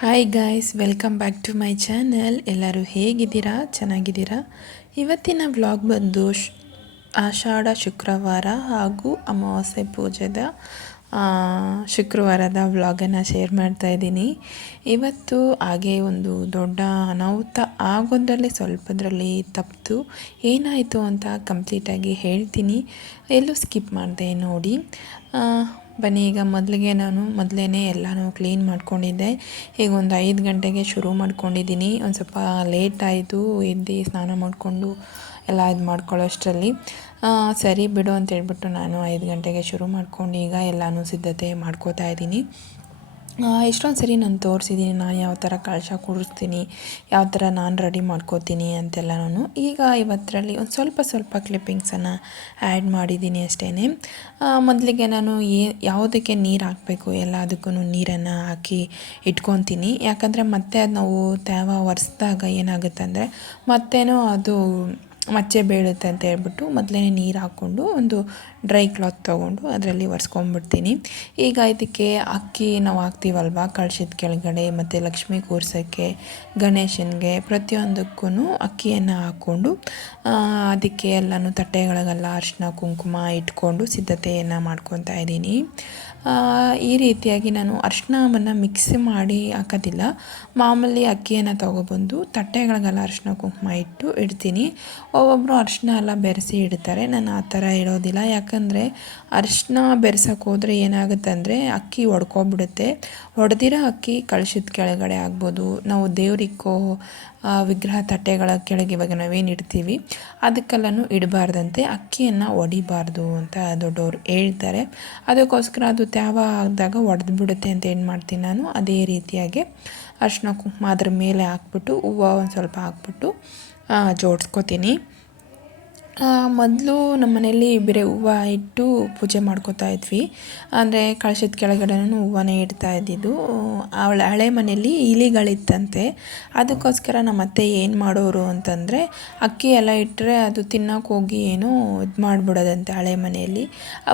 Hi guys, welcome back to my channel. ಎಲ್ಲರೂ ಹೇಗಿದ್ದೀರಾ? ಚೆನ್ನಾಗಿದ್ದೀರಾ? ಇವತ್ತಿನ ವ್ಲಾಗ್ ಬಂದು ಆಷಾಢ ಶುಕ್ರವಾರ ಹಾಗೂ ಅಮಾವಾಸ್ಯೆ ಪೂಜೆದ ಶುಕ್ರವಾರದ ವ್ಲಾಗನ್ನು ಶೇರ್ ಮಾಡ್ತಾ ಇದ್ದೀನಿ. ಇವತ್ತು ಹಾಗೆ ಒಂದು ದೊಡ್ಡ ಅನಾಹುತ ಆಗೋದ್ರಲ್ಲಿ ಸ್ವಲ್ಪದ್ರಲ್ಲಿ ತಪ್ಪಿತು. ಏನಾಯಿತು ಅಂತ ಕಂಪ್ಲೀಟಾಗಿ ಹೇಳ್ತೀನಿ, ಎಲ್ಲೂ ಸ್ಕಿಪ್ ಮಾಡಿದೆ ನೋಡಿ. ಬನ್ನಿ, ಈಗ ಮೊದಲೇ ಎಲ್ಲನೂ ಕ್ಲೀನ್ ಮಾಡ್ಕೊಂಡಿದ್ದೆ. ಈಗ ಒಂದು 5 ಗಂಟೆಗೆ ಶುರು ಮಾಡ್ಕೊಂಡಿದ್ದೀನಿ. ಒಂದು ಸ್ವಲ್ಪ ಲೇಟ್ ಆಯಿತು ಎದ್ದು ಸ್ನಾನ ಮಾಡಿಕೊಂಡು ಎಲ್ಲ ಇದು ಮಾಡ್ಕೊಳ್ಳೋ ಅಷ್ಟರಲ್ಲಿ. ಸರಿ ಬಿಡು ಅಂತ ಹೇಳ್ಬಿಟ್ಟು ನಾನು 5 ಗಂಟೆಗೆ ಶುರು ಮಾಡ್ಕೊಂಡು ಈಗ ಎಲ್ಲನೂ ಸಿದ್ಧತೆ ಮಾಡ್ಕೋತಾ ಇದ್ದೀನಿ. ಎಷ್ಟೊಂದು ಸರಿ ನಾನು ತೋರಿಸಿದ್ದೀನಿ ನಾನು ಯಾವ ಥರ ಕಳಶ ಕೂರಿಸ್ತೀನಿ, ಯಾವ ಥರ ನಾನು ರೆಡಿ ಮಾಡ್ಕೋತೀನಿ ಅಂತೆಲ್ಲ. ನಾನು ಈಗ ಇವತ್ತರಲ್ಲಿ ಒಂದು ಸ್ವಲ್ಪ ಕ್ಲಿಪ್ಪಿಂಗ್ಸನ್ನು ಆ್ಯಡ್ ಮಾಡಿದ್ದೀನಿ ಅಷ್ಟೇ. ಮೊದಲಿಗೆ ನಾನು ಯಾವುದಕ್ಕೆ ನೀರು ಹಾಕಬೇಕು ಎಲ್ಲದಕ್ಕೂ ನೀರನ್ನು ಹಾಕಿ ಇಟ್ಕೊತೀನಿ. ಯಾಕಂದರೆ ಮತ್ತೆ ಅದು ನಾವು ತೇವ ಒರೆಸಿದಾಗ ಏನಾಗುತ್ತೆ ಅಂದರೆ ಮತ್ತೇನೋ ಅದು ಮಚ್ಚೆ ಬೀಳುತ್ತೆ ಅಂತ ಹೇಳ್ಬಿಟ್ಟು ಮೊದಲೇ ನೀರು ಹಾಕ್ಕೊಂಡು ಒಂದು ಡ್ರೈ ಕ್ಲಾತ್ ತೊಗೊಂಡು ಅದರಲ್ಲಿ ಒರೆಸ್ಕೊಂಡ್ಬಿಡ್ತೀನಿ. ಈಗ ಇದಕ್ಕೆ ಅಕ್ಕಿ ನಾವು ಹಾಕ್ತೀವಲ್ವ ಕಳಶದ ಕೆಳಗಡೆ, ಮತ್ತು ಲಕ್ಷ್ಮೀ ಕೂರ್ಸೋಕ್ಕೆ, ಗಣೇಶನಿಗೆ ಪ್ರತಿಯೊಂದಕ್ಕೂ ಅಕ್ಕಿಯನ್ನು ಹಾಕ್ಕೊಂಡು ಅದಕ್ಕೆ ಎಲ್ಲನೂ ತಟ್ಟೆಗಳಿಗೆಲ್ಲ ಅರಿಶಿನ ಕುಂಕುಮ ಇಟ್ಕೊಂಡು ಸಿದ್ಧತೆಯನ್ನು ಮಾಡ್ಕೊತಾ ಇದ್ದೀನಿ. ಈ ರೀತಿಯಾಗಿ ನಾನು ಅರಿಶಿನವನ್ನು ಮಿಕ್ಸ್ ಮಾಡಿ ಹಾಕೋದಿಲ್ಲ, ಮಾಮೂಲಿ ಅಕ್ಕಿಯನ್ನು ತೊಗೊಬಂದು ತಟ್ಟೆಗಳಿಗೆಲ್ಲ ಅರಿಶಿನ ಕುಂಕುಮ ಇಡ್ತೀನಿ. ಒಬ್ಬೊಬ್ಬರು ಅರಿಶಿನ ಎಲ್ಲ ಬೆರೆಸಿ ಇಡ್ತಾರೆ, ನಾನು ಆ ಥರ ಇಡೋದಿಲ್ಲ. ಯಾಕಂದರೆ ಅರಿಶಿನ ಬೆರೆಸೋಕೆ ಹೋದರೆ ಏನಾಗುತ್ತೆ ಅಂದರೆ ಅಕ್ಕಿ ಒಡ್ಕೊಬಿಡುತ್ತೆ. ಒಡೆದಿರೋ ಅಕ್ಕಿ ಕಳಶದ ಕೆಳಗಡೆ ಆಗ್ಬೋದು, ನಾವು ದೇವರಿಕ್ಕೋ ವಿಗ್ರಹ ತಟ್ಟೆಗಳ ಕೆಳಗೆ ಇವಾಗ ನಾವೇನು ಇಡ್ತೀವಿ ಅದಕ್ಕೆಲ್ಲನೂ ಇಡಬಾರ್ದಂತೆ, ಅಕ್ಕಿಯನ್ನು ಒಡಿಬಾರ್ದು ಅಂತ ದೊಡ್ಡವರು ಹೇಳ್ತಾರೆ. ಅದಕ್ಕೋಸ್ಕರ ಅದು ತ್ಯಾವ ಆದಾಗ ಒಡೆದು ಬಿಡುತ್ತೆ ಅಂತ ಏನು ಮಾಡ್ತೀನಿ ನಾನು, ಅದೇ ರೀತಿಯಾಗಿ ಅರಿಶಿನ ಕುಂಕುಮ ಅದ್ರ ಮೇಲೆ ಹಾಕ್ಬಿಟ್ಟು ಹೂವು ಒಂದು ಸ್ವಲ್ಪ ಹಾಕ್ಬಿಟ್ಟು ಜೋಡಿಸ್ಕೋತೀನಿ. ಮೊದಲು ನಮ್ಮ ಮನೆಯಲ್ಲಿ ಬೇರೆ ಹೂವು ಇಟ್ಟು ಪೂಜೆ ಮಾಡ್ಕೋತಾ ಇದ್ವಿ. ಅಂದರೆ ಕಳಶದ ಕೆಳಗಡೆನೂ ಹೂವನೇ ಇಡ್ತಾ ಇದ್ದಿದ್ದು. ಹಳೆ ಮನೆಯಲ್ಲಿ ಇಲಿಗಳಿತ್ತಂತೆ, ಅದಕ್ಕೋಸ್ಕರ ನಮ್ಮ ಅತ್ತೆ ಏನು ಮಾಡೋರು ಅಂತಂದರೆ ಅಕ್ಕಿ ಎಲ್ಲ ಇಟ್ಟರೆ ಅದು ತಿನ್ನೋಕೆ ಹೋಗಿ ಏನೋ ಇದು ಮಾಡಿಬಿಡೋದಂತೆ ಹಳೆ ಮನೆಯಲ್ಲಿ.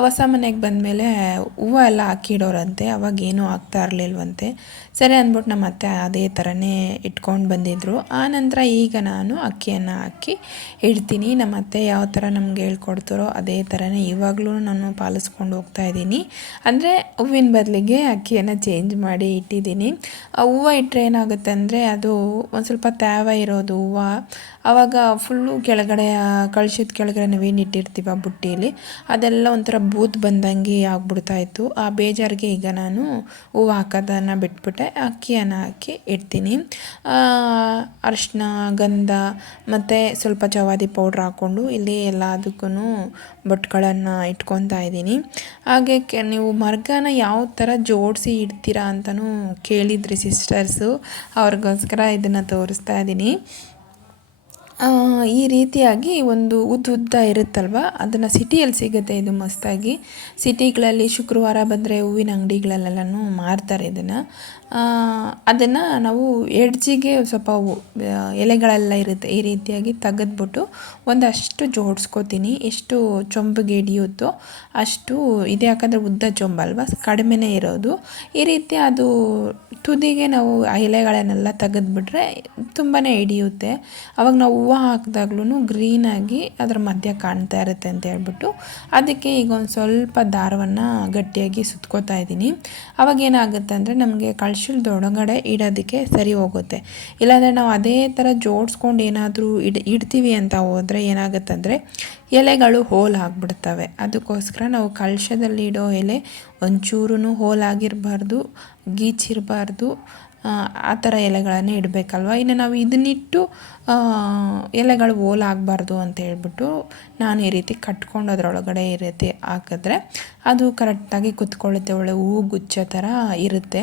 ಹೊಸ ಮನೆಗೆ ಬಂದಮೇಲೆ ಹೂವು ಎಲ್ಲ ಹಾಕಿಡೋರಂತೆ, ಅವಾಗ ಏನೂ ಆಗ್ತಾ ಇರಲಿಲ್ವಂತೆ. ಸರಿ ಅಂದ್ಬಿಟ್ಟು ನಮ್ಮ ಅತ್ತೆ ಅದೇ ಥರನೇ ಇಟ್ಕೊಂಡು ಬಂದಿದ್ದರು. ಆನಂತರ ಈಗ ನಾನು ಅಕ್ಕಿಯನ್ನು ಹಾಕಿ ಇಡ್ತೀನಿ. ನಮ್ಮ ಅತ್ತೆ ಯಾವ ಥರ ನಮ್ಗೆ ಹೇಳ್ಕೊಡ್ತಾರೋ ಅದೇ ಥರನೇ ಇವಾಗಲೂ ನಾನು ಪಾಲಿಸ್ಕೊಂಡು ಹೋಗ್ತಾ ಇದ್ದೀನಿ. ಅಂದರೆ ಹೂವಿನ ಬದಲಿಗೆ ಅಕ್ಕಿಯನ್ನು ಚೇಂಜ್ ಮಾಡಿ ಇಟ್ಟಿದ್ದೀನಿ. ಹೂವು ಇಟ್ಟರೆ ಏನಾಗುತ್ತೆ ಅಂದರೆ ಅದು ಒಂದು ಸ್ವಲ್ಪ ತೇವ ಇರೋದು ಹೂವು, ಆವಾಗ ಫುಲ್ಲು ಕೆಳಗಡೆ ಕಳಶದ ಕೆಳಗಡೆ ನಾವೇನು ಇಟ್ಟಿರ್ತೀವಿ ಆ ಬುಟ್ಟಿಯಲ್ಲಿ ಅದೆಲ್ಲ ಒಂಥರ ಬೂತ್ ಬಂದಂಗೆ ಆಗ್ಬಿಡ್ತಾಯಿತ್ತು. ಆ ಬೇಜಾರಿಗೆ ಈಗ ನಾನು ಹೂವು ಹಾಕೋದನ್ನು ಬಿಟ್ಬಿಟ್ಟೆ, ಅಕ್ಕಿಯನ್ನು ಹಾಕಿ ಇಡ್ತೀನಿ. ಅರಿಶಿನ, ಗಂಧ ಮತ್ತು ಸ್ವಲ್ಪ ಜವಾದಿ ಪೌಡ್ರ್ ಹಾಕ್ಕೊಂಡು ಇಲ್ಲಿ ಎಲ್ಲದಕ್ಕೂ ಬೊಟ್ಟುಗಳನ್ನು ಇಟ್ಕೊತಾ ಇದ್ದೀನಿ. ಹಾಗೆ ನೀವು ಮರ್ಗನ ಯಾವ ಥರ ಜೋಡಿಸಿ ಇಡ್ತೀರಾ ಅಂತಲೂ ಕೇಳಿದ್ರಿ ಸಿಸ್ಟರ್ಸು, ಅವ್ರಿಗೋಸ್ಕರ ಇದನ್ನು ತೋರಿಸ್ತಾ ಇದ್ದೀನಿ. ಈ ರೀತಿಯಾಗಿ ಒಂದು ಉದ್ದ ಇರುತ್ತಲ್ವ, ಅದನ್ನು ಸಿಟಿಯಲ್ಲಿ ಸಿಗುತ್ತೆ ಇದು ಮಸ್ತಾಗಿ. ಸಿಟಿಗಳಲ್ಲಿ ಶುಕ್ರವಾರ ಬಂದರೆ ಹೂವಿನ ಅಂಗಡಿಗಳಲ್ಲೆಲ್ಲನೂ ಮಾರ್ತಾರೆ ಅದನ್ನು ನಾವು ಎಡ್ಜಿಗೆ ಸ್ವಲ್ಪ ಎಲೆಗಳೆಲ್ಲ ಇರುತ್ತೆ, ಈ ರೀತಿಯಾಗಿ ತೆಗೆದ್ಬಿಟ್ಟು ಒಂದಷ್ಟು ಜೋಡಿಸ್ಕೋತೀನಿ. ಎಷ್ಟು ಚೊಂಬಿಗೆ ಹಿಡಿಯುತ್ತೋ ಅಷ್ಟು ಇದೆ, ಯಾಕಂದರೆ ಉದ್ದ ಚೊಂಬಲ್ವ ಕಡಿಮೆನೇ ಇರೋದು. ಈ ರೀತಿ ಅದು ತುದಿಗೆ ನಾವು ಆ ಎಲೆಗಳನ್ನೆಲ್ಲ ತೆಗೆದ್ಬಿಟ್ರೆ ತುಂಬಾ ಹಿಡಿಯುತ್ತೆ. ಅವಾಗ ನಾವು ಹೂವು ಹಾಕಿದಾಗ್ಲೂ ಗ್ರೀನಾಗಿ ಅದರ ಮಧ್ಯ ಕಾಣ್ತಾ ಇರುತ್ತೆ ಅಂತ ಹೇಳ್ಬಿಟ್ಟು ಅದಕ್ಕೆ ಈಗ ಒಂದು ಸ್ವಲ್ಪ ದಾರವನ್ನು ಗಟ್ಟಿಯಾಗಿ ಸುತ್ಕೋತಾ ಇದ್ದೀನಿ. ಅವಾಗ ಏನಾಗುತ್ತೆ ಅಂದರೆ ನಮಗೆ ಕಳಶದೊಳಗಡೆ ಇಡೋದಕ್ಕೆ ಸರಿ ಹೋಗುತ್ತೆ. ಇಲ್ಲಾಂದರೆ ನಾವು ಅದೇ ಥರ ಜೋಡಿಸ್ಕೊಂಡು ಏನಾದರೂ ಇಡ್ತೀವಿ ಅಂತ ಹೋದರೆ ಏನಾಗುತ್ತೆ ಅಂದರೆ ಎಲೆಗಳು ಹೋಲ್ ಆಗಿಬಿಡ್ತವೆ. ಅದಕ್ಕೋಸ್ಕರ ನಾವು ಕಳಶದಲ್ಲಿ ಇಡೋ ಎಲೆ ಒಂಚೂರು ಹೋಲಾಗಿರಬಾರ್ದು, ಗೀಚಿರಬಾರ್ದು, ಆ ಥರ ಎಲೆಗಳನ್ನೇ ಇಡಬೇಕಲ್ವ. ಇನ್ನು ನಾವು ಇದನ್ನಿಟ್ಟು ಎಲೆಗಳು ಹೋಲಾಗಬಾರ್ದು ಅಂತ ಹೇಳ್ಬಿಟ್ಟು ನಾನು ಈ ರೀತಿ ಕಟ್ಕೊಂಡು ಅದರೊಳಗಡೆ ಈ ರೀತಿ ಹಾಕಿದ್ರೆ ಅದು ಕರೆಕ್ಟಾಗಿ ಕುತ್ಕೊಳ್ಳುತ್ತೆ, ಒಳ್ಳೆ ಹೂವು ಗುಚ್ಚ ಥರ ಇರುತ್ತೆ.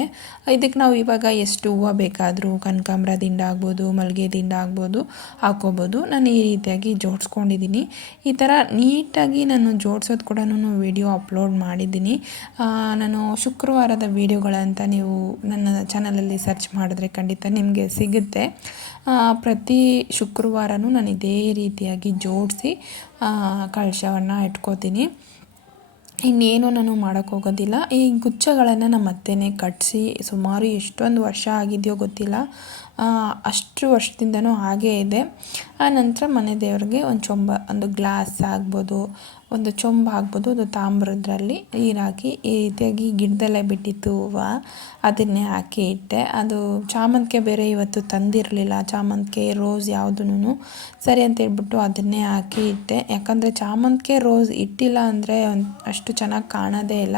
ಇದಕ್ಕೆ ನಾವು ಇವಾಗ ಎಷ್ಟು ಹೂವು ಬೇಕಾದರೂ ಕನಕಾಂಬರ ದಿಂಡ ಆಗ್ಬೋದು, ಮಲ್ಲಿಗೆ ದಿಂಡ ಆಗ್ಬೋದು ಹಾಕ್ಕೋಬೋದು. ನಾನು ಈ ರೀತಿಯಾಗಿ ಜೋಡಿಸ್ಕೊಂಡಿದ್ದೀನಿ. ಈ ಥರ ನೀಟಾಗಿ ನಾನು ಜೋಡಿಸೋದು ಕೂಡ ವಿಡಿಯೋ ಅಪ್ಲೋಡ್ ಮಾಡಿದ್ದೀನಿ. ನಾನು ಶುಕ್ರವಾರದ ವೀಡಿಯೋಗಳಂತ ನೀವು ನನ್ನ ಚಾನಲಲ್ಲಿ ಸರ್ಚ್ ಮಾಡಿದ್ರೆ ಖಂಡಿತ ನಿಮಗೆ ಸಿಗುತ್ತೆ. ಪ್ರತಿ ಶುಕ್ರವಾರನೂ ನಾನು ಇದೇ ರೀತಿಯಾಗಿ ಜೋಡಿಸಿ ಕಳಶವನ್ನು ಇಟ್ಕೋತೀನಿ. ಇನ್ನೇನು ನಾನು ಮಾಡೋಕ್ಕೋಗೋದಿಲ್ಲ. ಈ ಗುಚ್ಛಗಳನ್ನು ನಮ್ಮ ಅತ್ತೆನೇ ಕಟ್ಟಿಸಿ ಸುಮಾರು ಎಷ್ಟೊಂದು ವರ್ಷ ಆಗಿದೆಯೋ ಗೊತ್ತಿಲ್ಲ, ಅಷ್ಟು ವರ್ಷದಿಂದನೂ ಹಾಗೇ ಇದೆ. ಆ ನಂತರ ಮನೆ ದೇವ್ರಿಗೆ ಒಂದು ಚೊಂಬ, ಒಂದು ಗ್ಲಾಸ್ ಆಗ್ಬೋದು, ಒಂದು ಚೊಂಬ ಆಗ್ಬೋದು, ಅದು ತಾಮ್ರದ್ರಲ್ಲಿ ನೀರಾಕಿ ಈ ರೀತಿಯಾಗಿ ಗಿಡದಲ್ಲೇ ಬಿಟ್ಟಿತ್ತು ಹೂವು, ಅದನ್ನೇ ಹಾಕಿ ಇಟ್ಟೆ. ಅದು ಚಾಮಂತಿಗೆ ಬೇರೆ ಇವತ್ತು ತಂದಿರಲಿಲ್ಲ, ಚಾಮಂತಿಗೆ ರೋಸ್ ಯಾವುದೂ ಸರಿ ಅಂತ ಹೇಳ್ಬಿಟ್ಟು ಅದನ್ನೇ ಹಾಕಿ ಇಟ್ಟೆ. ಯಾಕಂದರೆ ಚಾಮಂತಿಗೆ ರೋಸ್ ಇಟ್ಟಿಲ್ಲ ಅಂದರೆ ಅಷ್ಟು ಚೆನ್ನಾಗಿ ಕಾಣೋದೇ ಇಲ್ಲ.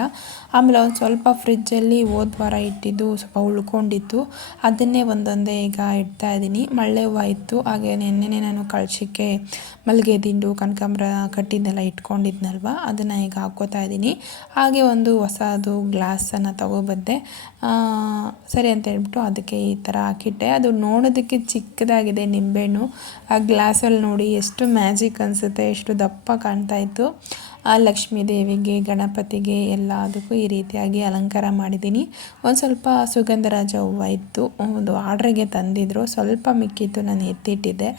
ಆಮೇಲೆ ಒಂದು ಸ್ವಲ್ಪ ಫ್ರಿಜ್ಜಲ್ಲಿ ಹೋದ ವಾರ ಇಟ್ಟಿದ್ದು ಸ್ವಲ್ಪ ಉಳ್ಕೊಂಡಿತ್ತು, ಅದನ್ನೇ ಒಂದೊಂದೇ ಈಗ ಇಡ್ತಾಯಿದ್ದೀನಿ. ಮಳ್ಳೆ ಹೂವು ಇತ್ತು, ಹಾಗೆ ನೆನ್ನೆನೇ ನಾನು ಕಳಶಕ್ಕೆ ಮಲ್ಲಿಗೆ ದಿಂಡು ಕನಕಾಂಬರ ಕಟ್ಟಿದ್ದೆಲ್ಲ ಇಟ್ಕೊಂಡಿದ್ನಲ್ವ, ಅದನ್ನು ಈಗ ಹಾಕ್ಕೋತಾ ಇದ್ದೀನಿ. ಹಾಗೆ ಒಂದು ಹೊಸದು ಗ್ಲಾಸನ್ನು ತಗೊಬಂದೆ, ಸರಿ ಅಂತ ಹೇಳ್ಬಿಟ್ಟು ಅದಕ್ಕೆ ಈ ಥರ ಹಾಕಿಟ್ಟೆ. ಅದು ನೋಡೋದಕ್ಕೆ ಚಿಕ್ಕದಾಗಿದೆ ನಿಂಬೆಹಣ್ಣು, ಆ ಗ್ಲಾಸಲ್ಲಿ ನೋಡಿ ಎಷ್ಟು ಮ್ಯಾಜಿಕ್ ಅನಿಸುತ್ತೆ, ಎಷ್ಟು ದಪ್ಪ ಕಾಣ್ತಾ ಇತ್ತು. ಆ ಲಕ್ಷ್ಮೀ ದೇವಿಗೆ, ಗಣಪತಿಗೆ ಎಲ್ಲದಕ್ಕೂ ಈ ರೀತಿಯಾಗಿ ಅಲಂಕಾರ ಮಾಡಿದ್ದೀನಿ. ಒಂದು ಸ್ವಲ್ಪ ಸುಗಂಧರಾಜ ಹೂವು ಇತ್ತು, ಒಂದು ಆರ್ಡ್ರಿಗೆ ತಂದಿದ್ರು, ಸ್ವಲ್ಪ ಮಿಕ್ಕಿತ್ತು, ನಾನು ಎತ್ತಿಟ್ಟಿದ್ದೆ,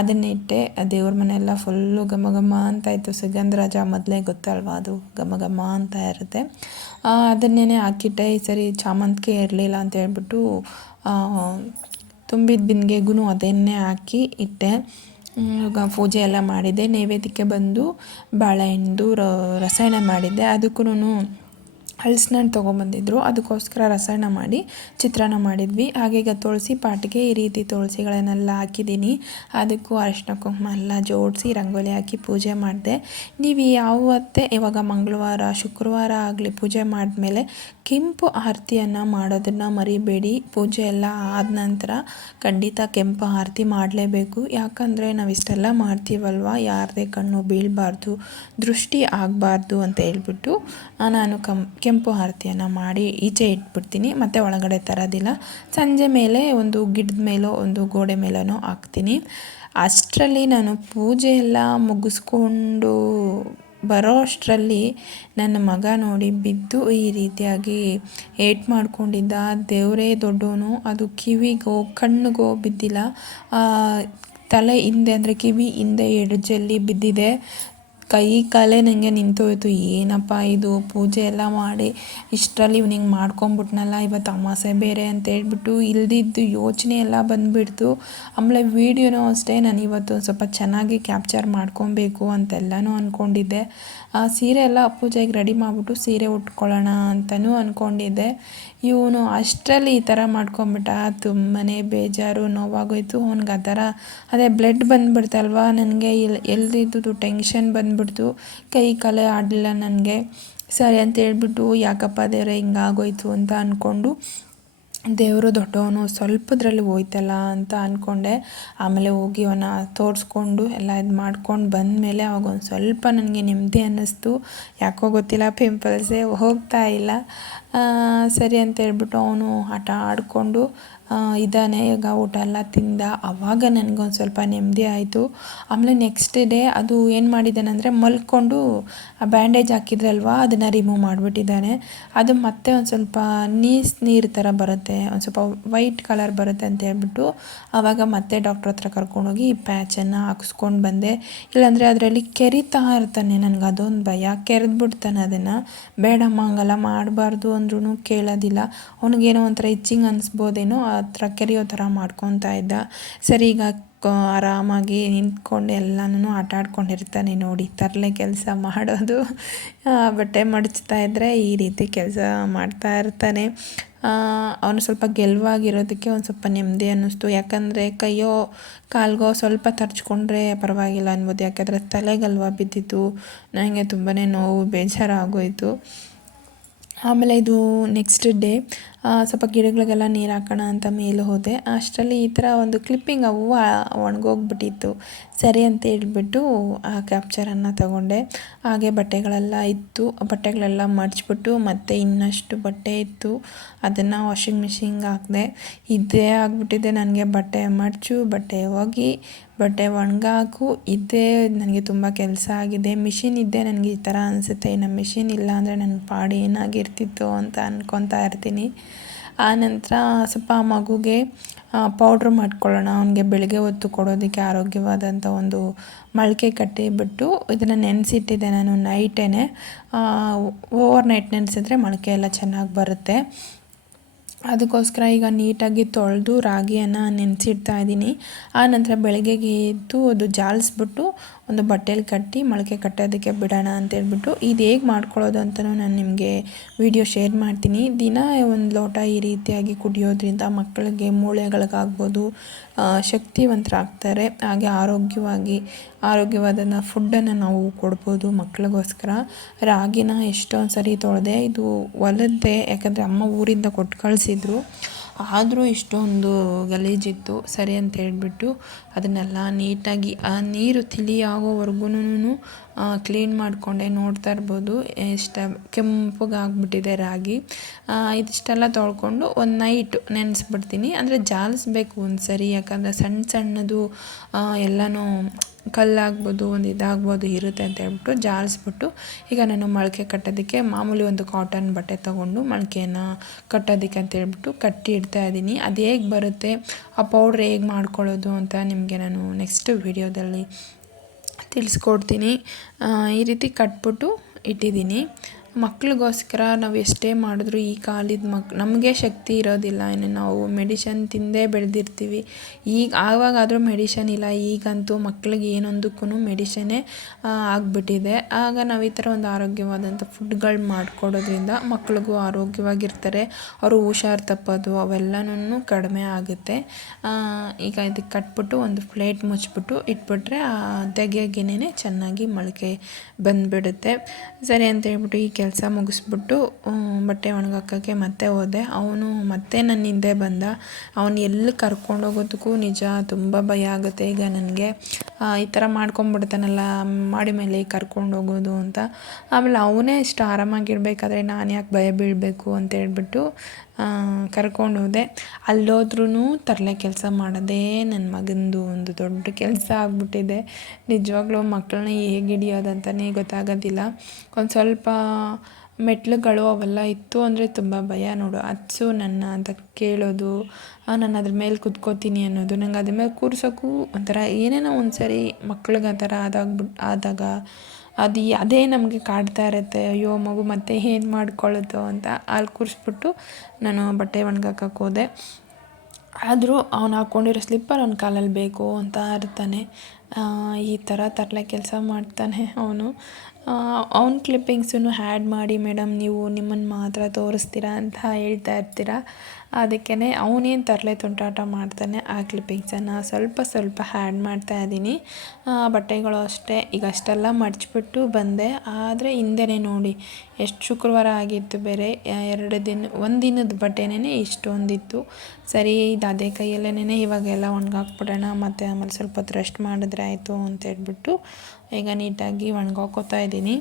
ಅದನ್ನಿಟ್ಟೆ. ದೇವ್ರ ಮನೆಯೆಲ್ಲ ಫುಲ್ಲು ಘಮ ಘಮ ಅಂತ ಇತ್ತು. ಸುಗಂಧರಾಜ ಮೊದಲೇ ಗೊತ್ತಲ್ವ, ಅದು ಘಮ ಘಮ ಅಂತ ಇರುತ್ತೆ. ಅದನ್ನೇ ಹಾಕಿಟ್ಟೆ. ಈ ಸರಿ ಚಾಮಂತಿಗೆ ಇರಲಿಲ್ಲ ಅಂತ ಹೇಳ್ಬಿಟ್ಟು ತುಂಬಿದ ಬಿಂದಿಗೆಗೂ ಅದನ್ನೇ ಹಾಕಿ ಇಟ್ಟೆ. ಪೂಜೆ ಎಲ್ಲ ಮಾಡಿದ್ದೆ. ನೈವೇದ್ಯಕ್ಕೆ ಬಂದು ಬಾಳೆಹಣ್ಣು ರಸಾಯನ ಮಾಡಿದ್ದೆ. ಅದಕ್ಕೂ ಹಲಸಿನ ಹಣ್ಣು ತೊಗೊಂಬಂದಿದ್ರು, ಅದಕ್ಕೋಸ್ಕರ ರಸಾಯನ ಮಾಡಿ ಚಿತ್ರಾನ್ನ ಮಾಡಿದ್ವಿ. ಹಾಗೆ ಈಗ ತುಳಸಿ ಪಾಟಿಗೆ ಈ ರೀತಿ ತುಳಸಿಗಳನ್ನೆಲ್ಲ ಹಾಕಿದ್ದೀನಿ. ಅದಕ್ಕೂ ಅರಿಶಿನ ಕುಂಕುಮ ಎಲ್ಲ ಜೋಡಿಸಿ ರಂಗೋಲಿ ಹಾಕಿ ಪೂಜೆ ಮಾಡಿದೆ. ನೀವು ಯಾವತ್ತೇ ಇವಾಗ ಮಂಗಳವಾರ, ಶುಕ್ರವಾರ ಆಗಲಿ ಪೂಜೆ ಮಾಡಿದ್ಮೇಲೆ ಕೆಂಪು ಆರತಿಯನ್ನು ಮಾಡೋದನ್ನು ಮರಿಬೇಡಿ. ಪೂಜೆ ಎಲ್ಲ ಆದ ನಂತರ ಖಂಡಿತ ಕೆಂಪು ಆರತಿ ಮಾಡಲೇಬೇಕು. ಯಾಕಂದರೆ ನಾವು ಇಷ್ಟೆಲ್ಲ ಮಾಡ್ತೀವಲ್ವ, ಯಾರದೇ ಕಣ್ಣು ಬೀಳಬಾರ್ದು, ದೃಷ್ಟಿ ಆಗಬಾರ್ದು ಅಂತ ಹೇಳ್ಬಿಟ್ಟು ನಾನು ಕೆಂಪು ಆರತಿಯನ್ನು ಮಾಡಿ ಈಚೆ ಇಟ್ಬಿಡ್ತೀನಿ, ಮತ್ತು ಒಳಗಡೆ ತರೋದಿಲ್ಲ. ಸಂಜೆ ಮೇಲೆ ಒಂದು ಗಿಡದ ಮೇಲೋ ಒಂದು ಗೋಡೆ ಮೇಲೋ ಹಾಕ್ತೀನಿ. ಅಷ್ಟರಲ್ಲಿ ನಾನು ಪೂಜೆ ಎಲ್ಲ ಮುಗಿಸ್ಕೊಂಡು ಬರೋ ಅಷ್ಟರಲ್ಲಿ ನನ್ನ ಮಗ ನೋಡಿ ಬಿದ್ದು ಈ ರೀತಿಯಾಗಿ ಏಟ್ ಮಾಡ್ಕೊಂಡಿದ್ದ. ದೇವರೇ ದೊಡ್ಡವನು, ಅದು ಕಿವಿಗೋ ಕಣ್ಣಿಗೋ ಬಿದ್ದಿಲ್ಲ, ತಲೆ ಹಿಂದೆ ಅಂದರೆ ಕಿವಿ ಹಿಂದೆ ಎಡಜಲ್ಲಿ ಬಿದ್ದಿದೆ. ಕೈ ಕಾಲೇ ನನಗೆ ನಿಂತೋಯ್ತು. ಏನಪ್ಪ ಇದು, ಪೂಜೆ ಎಲ್ಲ ಮಾಡಿ ಇಷ್ಟರಲ್ಲಿ ಇವ್ನಿಗೆ ಮಾಡ್ಕೊಂಬಿಟ್ನಲ್ಲ, ಇವತ್ತು ಅಮಾವಾಸ್ಯೆ ಬೇರೆ ಅಂತ ಹೇಳ್ಬಿಟ್ಟು ಇಲ್ದಿದ್ದು ಯೋಚನೆ ಎಲ್ಲ ಬಂದುಬಿಡ್ತು. ಆಮೇಲೆ ವೀಡಿಯೋನೂ ಅಷ್ಟೇ ನಾನು ಇವತ್ತು ಸ್ವಲ್ಪ ಚೆನ್ನಾಗಿ ಕ್ಯಾಪ್ಚರ್ ಮಾಡ್ಕೊಬೇಕು ಅಂತೆಲ್ಲನೂ ಅಂದ್ಕೊಂಡಿದ್ದೆ. ಸೀರೆ ಎಲ್ಲ ಪೂಜೆಗೆ ರೆಡಿ ಮಾಡಿಬಿಟ್ಟು ಸೀರೆ ಉಟ್ಕೊಳ್ಳೋಣ ಅಂತಲೂ ಅಂದ್ಕೊಂಡಿದ್ದೆ. ಇವನು ಅಷ್ಟರಲ್ಲಿ ಈ ಥರ ಮಾಡ್ಕೊಂಬಿಟ್ಟ. ತುಂಬಾ ಬೇಜಾರು, ನೋವಾಗೋಯ್ತು. ಅವ್ನಿಗೆ ಆ ಥರ ಅದೇ ಬ್ಲಡ್ ಬಂದುಬಿಡ್ತಲ್ವ, ನನಗೆ ಎಲ್ದಿದ್ದು ಟೆನ್ಷನ್ ಬಂದುಬಿಡ್ತು. ಕೈ ಕಾಲೇ ಆಡಲಿಲ್ಲ ನನಗೆ. ಸರಿ ಅಂತ ಹೇಳ್ಬಿಟ್ಟು ಯಾಕಪ್ಪ ದೇವರೇ ಹಿಂಗಾಗೋಯ್ತು ಅಂತ ಅಂದ್ಕೊಂಡು, ದೇವರು ದೊಡ್ಡವನು, ಸ್ವಲ್ಪದ್ರಲ್ಲಿ ಹೋಯ್ತಲ್ಲ ಅಂತ ಅಂದ್ಕೊಂಡೆ. ಆಮೇಲೆ ಹೋಗಿ ಅವನ್ನ ತೋರಿಸ್ಕೊಂಡು ಎಲ್ಲ ಇದು ಮಾಡ್ಕೊಂಡು ಬಂದಮೇಲೆ ಅವಾಗ ಒಂದು ಸ್ವಲ್ಪ ನನಗೆ ನೆಮ್ಮದಿ ಅನ್ನಿಸ್ತು. ಯಾಕೋ ಗೊತ್ತಿಲ್ಲ, ಪಿಂಪಲ್ಸೇ ಹೋಗ್ತಾ ಇಲ್ಲ. ಸರಿ ಅಂತ ಹೇಳ್ಬಿಟ್ಟು ಅವನು ಆಟ ಆಡಿಕೊಂಡು ಇದ್ದಾನೆ. ಈಗ ಊಟ ಎಲ್ಲ ತಿಂದ, ಆವಾಗ ನನಗೊಂದು ಸ್ವಲ್ಪ ನೆಮ್ಮದಿ ಆಯಿತು. ಆಮೇಲೆ ನೆಕ್ಸ್ಟ್ ಡೇ ಅದು ಏನು ಮಾಡಿದ್ದಾನೆಂದರೆ ಮಲ್ಕೊಂಡು ಆ ಬ್ಯಾಂಡೇಜ್ ಹಾಕಿದ್ರಲ್ವ, ಅದನ್ನು ರಿಮೂವ್ ಮಾಡಿಬಿಟ್ಟಿದ್ದಾನೆ. ಅದು ಮತ್ತೆ ಒಂದು ಸ್ವಲ್ಪ ನೀರು ಥರ ಬರುತ್ತೆ, ಒಂದು ಸ್ವಲ್ಪ ವೈಟ್ ಕಲರ್ ಬರುತ್ತೆ ಅಂತ ಹೇಳ್ಬಿಟ್ಟು ಆವಾಗ ಮತ್ತೆ ಡಾಕ್ಟ್ರ್ ಹತ್ರ ಕರ್ಕೊಂಡೋಗಿ ಈ ಪ್ಯಾಚನ್ನು ಹಾಕಿಸ್ಕೊಂಡು ಬಂದೆ. ಇಲ್ಲಾಂದರೆ ಅದರಲ್ಲಿ ಕೆರಿತಾ ಇರ್ತಾನೆ, ನನಗೆ ಅದೊಂದು ಭಯ, ಕೆರೆದ್ಬಿಡ್ತಾನೆ ಅದನ್ನು. ಬೇಡಮ್ಮ ಹಂಗೆಲ್ಲ ಮಾಡಬಾರ್ದು ಅಂದ್ರೂ ಕೇಳೋದಿಲ್ಲ. ಅವ್ನಿಗೇನೋ ಒಂಥರ ಇಚ್ಚಿಂಗ್ ಅನಿಸ್ಬೋದೇನೋ, ಆ ಥರ ಕೆರೆಯೋ ಥರ ಮಾಡ್ಕೊತಾ ಇದ್ದ. ಸರಿ ಈಗ ಆರಾಮಾಗಿ ನಿಂತ್ಕೊಂಡು ಎಲ್ಲನೂ ಆಟ ಆಡ್ಕೊಂಡಿರ್ತಾನೆ. ನೋಡಿ ತರಲೆ ಕೆಲಸ ಮಾಡೋದು, ಬಟ್ಟೆ ಮಡಚ್ತಾ ಇದ್ದರೆ ಈ ರೀತಿ ಕೆಲಸ ಮಾಡ್ತಾ ಇರ್ತಾನೆ. ಅವನು ಸ್ವಲ್ಪ ಗೆಲುವಾಗಿರೋದಕ್ಕೆ ಒಂದು ಸ್ವಲ್ಪ ನೆಮ್ಮದಿ ಅನ್ನಿಸ್ತು. ಯಾಕಂದರೆ ಕೈಯೋ ಕಾಲ್ಗೋ ಸ್ವಲ್ಪ ತರ್ಚ್ಕೊಂಡ್ರೆ ಪರವಾಗಿಲ್ಲ ಅನ್ಬೋದು, ಯಾಕಂದರೆ ತಲೆಗಲ್ವ ಬಿದ್ದಿತ್ತು. ನನಗೆ ತುಂಬಾ ನೋವು, ಬೇಜಾರಾಗೋಯಿತು. ಆಮೇಲೆ ಇದು ನೆಕ್ಸ್ಟ್ ಡೇ ಸ್ವಲ್ಪ ಗಿಡಗಳಿಗೆಲ್ಲ ನೀರು ಹಾಕೋಣ ಅಂತ ಮೇಲೆ ಹೋದೆ. ಅಷ್ಟರಲ್ಲಿ ಈ ಥರ ಒಂದು ಕ್ಲಿಪ್ಪಿಂಗ್ ಆ ಹೂವು ಒಣಗೋಗ್ಬಿಟ್ಟಿತ್ತು. ಸರಿ ಅಂತ ಹೇಳ್ಬಿಟ್ಟು ಆ ಕ್ಯಾಪ್ಚರನ್ನು ತಗೊಂಡೆ. ಹಾಗೆ ಬಟ್ಟೆಗಳೆಲ್ಲ ಇತ್ತು, ಬಟ್ಟೆಗಳೆಲ್ಲ ಮಡಚ್ಬಿಟ್ಟು ಮತ್ತೆ ಇನ್ನಷ್ಟು ಬಟ್ಟೆ ಇತ್ತು, ಅದನ್ನು ವಾಷಿಂಗ್ ಮಿಷಿನ್ಗೆ ಹಾಕಿದೆ. ಇದೇ ಆಗಿಬಿಟ್ಟಿದೆ ನನಗೆ, ಬಟ್ಟೆ ಮಡಚು, ಬಟ್ಟೆ ಒಗಿ, ಬಟ್ಟೆ ಒಣಗಾಕು, ಇದೇ ನನಗೆ ತುಂಬ ಕೆಲಸ ಆಗಿದೆ. ಮಿಷಿನ್ ಇದ್ದೇ ನನಗೆ ಈ ಥರ ಅನಿಸುತ್ತೆ. ಇನ್ನು ಮಿಷಿನ್ ಇಲ್ಲ ಅಂದರೆ ನನ್ನ ಪಾಡು ಏನಾಗಿರ್ತಿತ್ತು ಅಂತ ಅಂದ್ಕೊತಾ ಇರ್ತೀನಿ. ಆನಂತರ ಸ್ವಲ್ಪ ಮಗುಗೆ ಪೌಡ್ರ್ ಮಾಡ್ಕೊಳ್ಳೋಣ, ಅವನಿಗೆ ಬೆಳಗ್ಗೆ ಹೊತ್ತು ಕೊಡೋದಕ್ಕೆ ಆರೋಗ್ಯವಾದಂಥ ಒಂದು ಮೊಳಕೆ ಕಟ್ಟಿಬಿಟ್ಟು ಇದನ್ನು ನೆನೆಸಿಟ್ಟಿದ್ದೆ ನಾನು ನೈಟೇ. ಓವರ್ ನೈಟ್ ನೆನೆಸಿದ್ರೆ ಮೊಳಕೆ ಎಲ್ಲ ಚೆನ್ನಾಗಿ ಬರುತ್ತೆ. ಅದಕ್ಕೋಸ್ಕರ ಈಗ ನೀಟಾಗಿ ತೊಳೆದು ರಾಗಿಯನ್ನು ನೆನೆಸಿಡ್ತಾ ಇದ್ದೀನಿ. ಆನಂತರ ಬೆಳಗ್ಗೆಗೆ ಎದ್ದು ಅದು ಜಾಲಿಸ್ಬಿಟ್ಟು ಒಂದು ಬಟ್ಟೆಲಿ ಕಟ್ಟಿ ಮೊಳಕೆ ಕಟ್ಟೋದಕ್ಕೆ ಬಿಡೋಣ ಅಂತೇಳ್ಬಿಟ್ಟು ಇದು ಹೇಗೆ ಮಾಡ್ಕೊಳ್ಳೋದು ಅಂತಲೂ ನಾನು ನಿಮಗೆ ವಿಡಿಯೋ ಶೇರ್ ಮಾಡ್ತೀನಿ. ದಿನ ಒಂದು ಲೋಟ ಈ ರೀತಿಯಾಗಿ ಕುಡಿಯೋದ್ರಿಂದ ಮಕ್ಕಳಿಗೆ ಮೂಳೆಗಳಿಗಾಗ್ಬೋದು ಶಕ್ತಿವಂತರಾಗ್ತಾರೆ. ಹಾಗೆ ಆರೋಗ್ಯವಾದ ಫುಡ್ಡನ್ನು ನಾವು ಕೊಡ್ಬೋದು ಮಕ್ಕಳಿಗೋಸ್ಕರ. ರಾಗಿನ ಎಷ್ಟೊಂದು ಸರಿ ತೊಳೆದೆ, ಇದು ಹೊಲದ್ದೆ, ಯಾಕಂದರೆ ಅಮ್ಮ ಊರಿಂದ ಕೊಟ್ಟು ಕಳಿಸಿದ್ರು. ಆದರೂ ಇಷ್ಟೊಂದು ಗಲೀಜಿತ್ತು. ಸರಿ ಅಂತ ಹೇಳ್ಬಿಟ್ಟು ಅದನ್ನೆಲ್ಲ ನೀಟಾಗಿ ಆ ನೀರು ತಿಳಿ ಆಗೋವರೆಗೂ ಕ್ಲೀನ್ ಮಾಡಿಕೊಂಡೆ. ನೋಡ್ತಾ ಇರ್ಬೋದು ಎಷ್ಟು ಕೆಂಪಗಾಗ್ಬಿಟ್ಟಿದೆ ರಾಗಿ. ಇದಿಷ್ಟೆಲ್ಲ ತೊಳ್ಕೊಂಡು ಒಂದು ನೈಟು ನೆನೆಸ್ಬಿಡ್ತೀನಿ. ಅಂದರೆ ಜಾಲಿಸ್ಬೇಕು ಒಂದು ಸರಿ, ಯಾಕಂದರೆ ಸಣ್ಣದು ಎಲ್ಲನೂ ಕಲ್ಲಾಗ್ಬೋದು, ಒಂದು ಇದಾಗ್ಬೋದು ಇರುತ್ತೆ ಅಂತ ಹೇಳ್ಬಿಟ್ಟು ಜಾಲಿಸ್ಬಿಟ್ಟು ಈಗ ನಾನು ಮೊಳಕೆ ಕಟ್ಟೋದಕ್ಕೆ ಮಾಮೂಲಿ ಒಂದು ಕಾಟನ್ ಬಟ್ಟೆ ತೊಗೊಂಡು ಮೊಳಕೆಯನ್ನು ಕಟ್ಟೋದಕ್ಕೆ ಅಂತ ಹೇಳ್ಬಿಟ್ಟು ಕಟ್ಟಿ ಇಡ್ತಾ ಇದ್ದೀನಿ. ಅದು ಹೇಗೆ ಬರುತ್ತೆ, ಆ ಪೌಡ್ರ್ ಹೇಗೆ ಮಾಡ್ಕೊಳ್ಳೋದು ಅಂತ ನಿಮಗೆ ನಾನು ನೆಕ್ಸ್ಟ್ ವಿಡಿಯೋದಲ್ಲಿ ತಿಳಿಸ್ಕೊಡ್ತೀನಿ. ಈ ರೀತಿ ಕಟ್ಬಿಟ್ಟು ಇಟ್ಟಿದ್ದೀನಿ. ಮಕ್ಳಿಗೋಸ್ಕರ ನಾವು ಎಷ್ಟೇ ಮಾಡಿದ್ರೂ ಈ ಕಾಲದ ನಮಗೆ ಶಕ್ತಿ ಇರೋದಿಲ್ಲ. ಇನ್ನು ನಾವು ಮೆಡಿಷನ್ ತಿಂದೇ ಬೆಳೆದಿರ್ತೀವಿ. ಈಗ ಆವಾಗಾದರೂ ಮೆಡಿಷನ್ ಇಲ್ಲ, ಈಗಂತೂ ಮಕ್ಳಿಗೆ ಏನೊಂದಕ್ಕೂ ಮೆಡಿಷನ್ನೇ ಆಗಿಬಿಟ್ಟಿದೆ. ಆಗ ನಾವು ಈ ಥರ ಒಂದು ಆರೋಗ್ಯವಾದಂಥ ಫುಡ್ಗಳು ಮಾಡಿಕೊಡೋದ್ರಿಂದ ಮಕ್ಳಿಗೂ ಆರೋಗ್ಯವಾಗಿರ್ತಾರೆ. ಅವರು ಹುಷಾರು ತಪ್ಪೋದು ಅವೆಲ್ಲನೂ ಕಡಿಮೆ ಆಗುತ್ತೆ. ಈಗ ಇದಕ್ಕೆ ಕಟ್ಬಿಟ್ಟು ಒಂದು ಪ್ಲೇಟ್ ಮುಚ್ಚಿಬಿಟ್ಟು ಇಟ್ಬಿಟ್ರೆ ತೆಗೆಯೋಗೇನೆ ಚೆನ್ನಾಗಿ ಮೊಳಕೆ ಬಂದುಬಿಡುತ್ತೆ. ಸರಿ ಅಂತ ಹೇಳ್ಬಿಟ್ಟು ಈ ಕೆಲಸ ಮುಗಿಸ್ಬಿಟ್ಟು ಬಟ್ಟೆ ಒಣಗಾಕೋಕ್ಕೆ ಮತ್ತೆ ಹೋದೆ. ಅವನು ಮತ್ತೆ ನನ್ನ ಹಿಂದೆ ಬಂದ. ಅವನು ಎಲ್ಲಿ ಕರ್ಕೊಂಡೋಗೋದಕ್ಕೂ ನಿಜ ತುಂಬ ಭಯ ಆಗುತ್ತೆ ಈಗ ನನಗೆ. ಈ ಥರ ಮಾಡ್ಕೊಂಬಿಡ್ತಾನಲ್ಲ ಮಾಡಿ ಮೇಲೆ ಕರ್ಕೊಂಡೋಗೋದು ಅಂತ. ಆಮೇಲೆ ಅವನೇ ಇಷ್ಟು ಆರಾಮಾಗಿರ್ಬೇಕಾದ್ರೆ ನಾನು ಯಾಕೆ ಭಯ ಬೀಳಬೇಕು ಅಂತ ಹೇಳ್ಬಿಟ್ಟು ಕರ್ಕೊಂಡು ಹೋದೆ. ಅಲ್ಲೋದ್ರೂ ತರಲೆ ಕೆಲಸ ಮಾಡೋದೇ ನನ್ನ ಮಗಂದು ಒಂದು ದೊಡ್ಡ ಕೆಲಸ ಆಗ್ಬಿಟ್ಟಿದೆ. ನಿಜವಾಗ್ಲೂ ಮಕ್ಕಳನ್ನ ಹೇಗೆ ಹಿಡಿಯೋದಂತಲೇ ಗೊತ್ತಾಗೋದಿಲ್ಲ. ಒಂದು ಸ್ವಲ್ಪ ಮೆಟ್ಲುಗಳು ಅವೆಲ್ಲ ಇತ್ತು ಅಂದರೆ ತುಂಬ ಭಯ. ನೋಡು ಹತ್ಸು ನನ್ನ ಅಂತ ಕೇಳೋದು, ನಾನು ಅದ್ರ ಮೇಲೆ ಕುತ್ಕೋತೀನಿ ಅನ್ನೋದು, ನಂಗೆ ಅದ್ರ ಮೇಲೆ ಕೂರ್ಸೋಕ್ಕೂ ಒಂಥರ ಏನೇನೋ ಒಂದು ಸರಿ ಮಕ್ಳಿಗೆ ಆ ಥರ ಆದಾಗ ಅದೇ ನಮಗೆ ಕಾಡ್ತಾ ಇರುತ್ತೆ. ಅಯ್ಯೋ ಮಗು ಮತ್ತೆ ಏನು ಮಾಡ್ಕೊಳ್ಳುತ್ತೋ ಅಂತ ಅಲ್ಲಿ ಕೂರಿಸ್ಬಿಟ್ಟು ನಾನು ಬಟ್ಟೆ ಒಣಗಾಕಕ್ಕೆ ಹೋದೆ. ಆದರೂ ಅವನು ಹಾಕ್ಕೊಂಡಿರೋ ಸ್ಲಿಪ್ಪರ್ ಅವ್ನ ಕಾಲಲ್ಲಿ ಬೇಕು ಅಂತ ಇರ್ತಾನೆ. ಈ ಥರ ತರಲೆ ಕೆಲಸ ಮಾಡ್ತಾನೆ ಅವನು. ಅವ್ನ ಕ್ಲಿಪ್ಪಿಂಗ್ಸನ್ನು ಹ್ಯಾಡ್ ಮಾಡಿ ಮೇಡಮ್, ನೀವು ನಿಮ್ಮನ್ನು ಮಾತ್ರ ತೋರಿಸ್ತೀರಾ ಅಂತ ಹೇಳ್ತಾ ಇರ್ತೀರಾ. ಅದಕ್ಕೇ ಅವನೇನು ತರಲೆ ತುಂಟಾಟ ಮಾಡ್ತಾನೆ, ಆ ಕ್ಲಿಪ್ಪಿಂಗ್ಸನ್ನು ಸ್ವಲ್ಪ ಹ್ಯಾಡ್ ಮಾಡ್ತಾ ಇದ್ದೀನಿ. ಬಟ್ಟೆಗಳು ಅಷ್ಟೇ, ಈಗ ಅಷ್ಟೆಲ್ಲ ಮಡಚಿಬಿಟ್ಟು ಬಂದೆ. ಆದರೆ ಹಿಂದೆನೇ ನೋಡಿ ಎಷ್ಟು ಶುಕ್ರವಾರ ಆಗಿತ್ತು ಬೇರೆ, 2 ದಿನ, ಒಂದು ದಿನದ ಬಟ್ಟೆನೇ ಇಷ್ಟೊಂದಿತ್ತು. ಸರಿ ಇದು ಅದೇ ಕೈಯಲ್ಲೇ ಇವಾಗೆಲ್ಲ ಒಣಗಾಕ್ಬಿಡೋಣ, ಮತ್ತು ಆಮೇಲೆ ಸ್ವಲ್ಪ ಹೊತ್ತು ರೆಸ್ಟ್ ಮಾಡಿದ್ರೆ ಆಯಿತು ಅಂತ ಹೇಳ್ಬಿಟ್ಟು ಈಗ ನೀಟಾಗಿ ಒಣಗಾಕೋತಾ ಇದ್ದೀನಿ.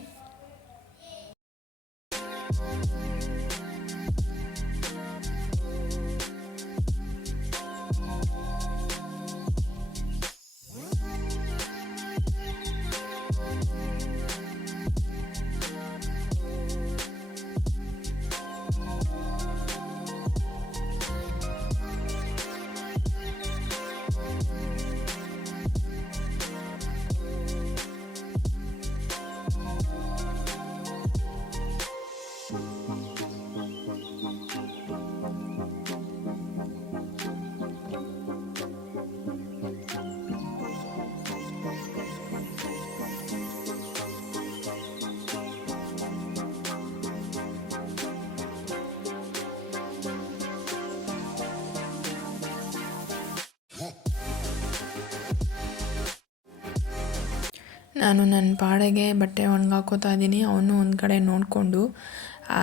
ನಾನು ನನ್ನ ಪಾಡಿಗೆ ಬಟ್ಟೆ ಒಣಗಾಕೋತಾ ಇದ್ದೀನಿ, ಅವನು ಒಂದು ಕಡೆ ನೋಡಿಕೊಂಡು.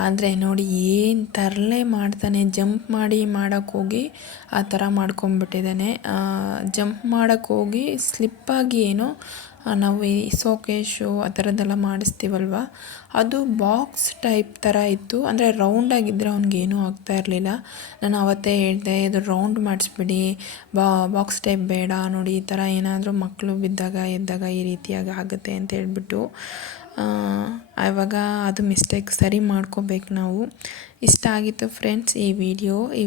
ಆದರೆ ನೋಡಿ ಏನು ತರಲೆ ಮಾಡ್ತಾನೆ, ಜಂಪ್ ಮಾಡಿ ಮಾಡೋಕ್ಕೋಗಿ ಆ ಥರ ಮಾಡ್ಕೊಂಬಿಟ್ಟಿದ್ದಾನೆ. ಜಂಪ್ ಮಾಡೋಕ್ಕೋಗಿ ಸ್ಲಿಪ್ಪಾಗಿ ಏನೋ ನಾವು ಈ ಸೋಕೇಶು ಆ ಥರದ್ದೆಲ್ಲ ಮಾಡಿಸ್ತೀವಲ್ವ, ಅದು ಬಾಕ್ಸ್ ಟೈಪ್ ಥರ ಇತ್ತು. ಅಂದರೆ ರೌಂಡಾಗಿದ್ದರೆ ಅವ್ನಿಗೇನೂ ಆಗ್ತಾ ಇರಲಿಲ್ಲ. ನಾನು ಅವತ್ತೇ ಹೇಳಿದೆ, ಇದು ರೌಂಡ್ ಮಾಡಿಸ್ಬಿಡಿ, ಬಾಕ್ಸ್ ಟೈಪ್ ಬೇಡ, ನೋಡಿ ಈ ಥರ ಏನಾದರೂ ಮಕ್ಕಳು ಬಿದ್ದಾಗ ಎದ್ದಾಗ ಈ ರೀತಿಯಾಗಿ ಆಗುತ್ತೆ ಅಂತ ಹೇಳ್ಬಿಟ್ಟು. ಆವಾಗ ಅದು ಮಿಸ್ಟೇಕ್ ಸರಿ ಮಾಡ್ಕೋಬೇಕು ನಾವು. ಇಷ್ಟ ಆಗಿತ್ತು ಫ್ರೆಂಡ್ಸ್ ಈ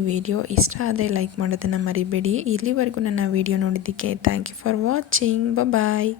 ವಿಡಿಯೋ ಇಷ್ಟ ಆದರೆ ಲೈಕ್ ಮಾಡೋದನ್ನು ಮರಿಬೇಡಿ. ಇಲ್ಲಿವರೆಗೂ ನನ್ನ ವಿಡಿಯೋ ನೋಡಿದ್ದಕ್ಕೆ thank you for watching. Bye.